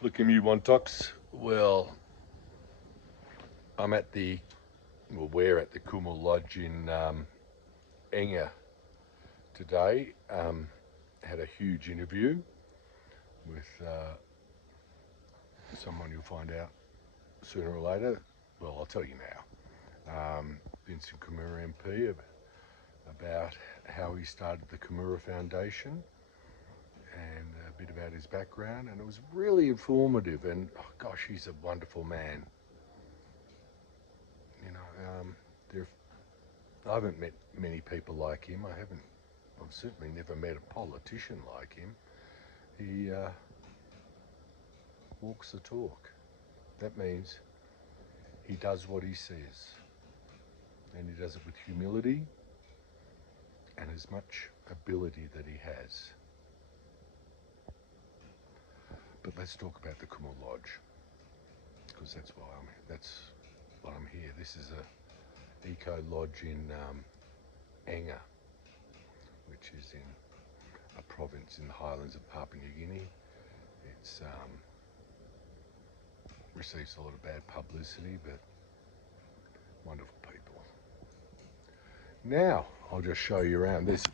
Lukim, you Wantoks. Well, I'm at the, we're at the Kumul Lodge in Enga today. Had a huge interview with someone you'll find out sooner or later. Well, I'll tell you now. Vincent Kumura MP about how he started the Kumura Foundation and a bit about his background, and it was really informative. And oh gosh, he's a wonderful man. You know, I haven't met many people like him. I've certainly never met a politician like him. He walks the talk. That means he does what he says, and he does it with humility and as much ability that he has. But let's talk about the Kumul Lodge, because that's why I'm here. This is a eco lodge in Enga, which is in a province in the highlands of Papua New Guinea. It's receives a lot of bad publicity, but wonderful people. Now I'll just show you around. There's